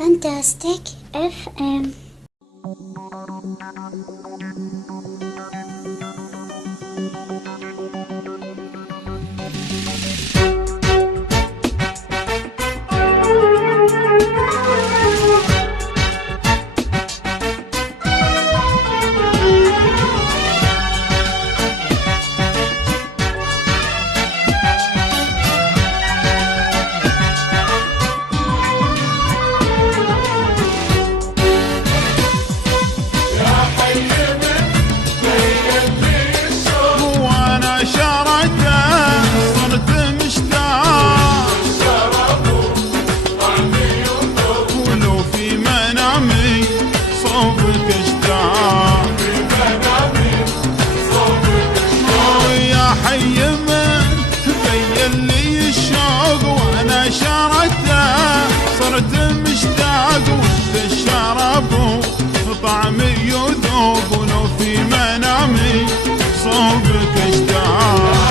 Fantastic FM. صرت مشتاق وانت الشراب طعمي يذوب ولو في منامي صوبك اشتاق يا حي من بين لي الشوق وانا شردته صرت مشتاق وانت الشراب طعمي يذوب ولو في منامي صوبك اشتاق.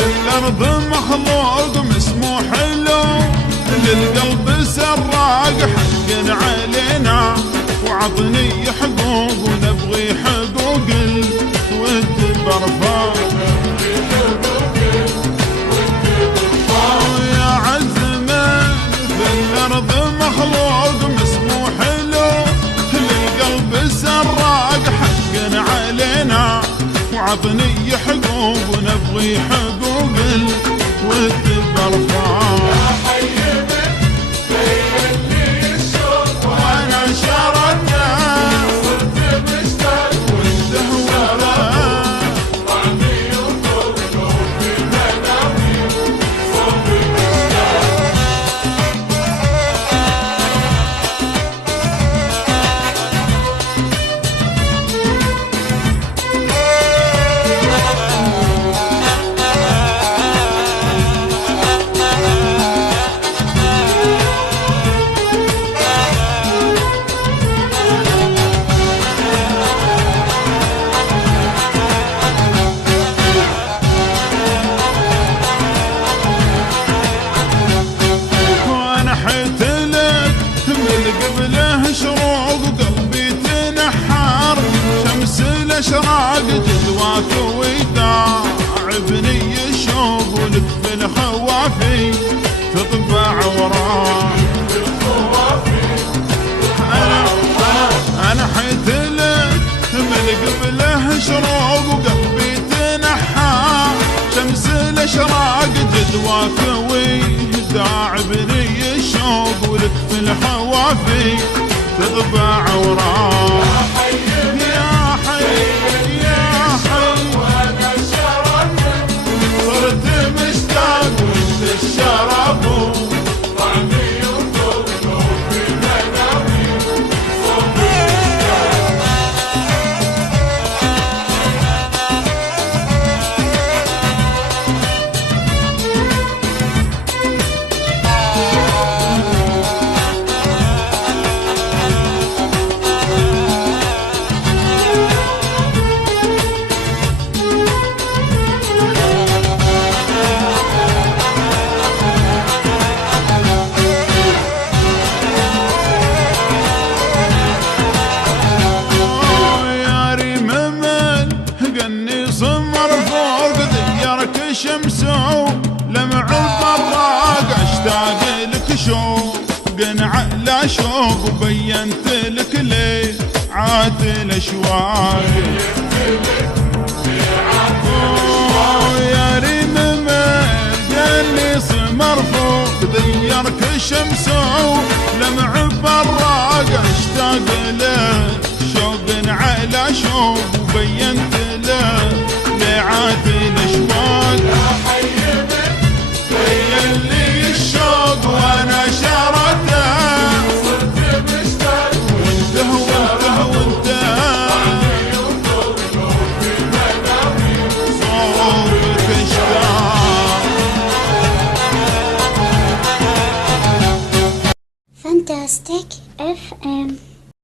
الأرض مخلوق مسموح له للقلب سراق حق علينا وعطني حقوق ونبغي حقوق الود برفاق يا عز من في الأرض مخلوق مسموح له للقلب سراق حق علينا وعطني حقوق ونبغي حقوق الود برفاق يا حي من بين لي الشوق وانا شردته صرت مشتاق وانت الشراب طعمي يذوب لو في منامي صوبك اشتاق. قبله شروق وقلبي تنحر شمس الاشراق جدواك ويداعبني الشوق ولك في الخوافي تطبع وراك انا حيتلك من قبله شروق وقلبي تنحر شمس الاشراق جدواك ويداعبني الشوق ولك في الحوافي تطبع وراك يا حي يا حي وانا شردته صرت مشتاق وانت الشراب طعمي يذوب لو في منامي صوبك اشتاق. شمسو لمع البراق اشتاق لك شوق على شوق وبينت لك ليه عاد الاشواق يا ريم من قال لي مرفوق ذي درك شمس ولمع براق اشتاق له شوق على شوق وبينت له ليعات الاشواق يا حي بين لي الشوق وانا شارته صرت مشتاق وانت صوتك اشتاق. Fantastic FM.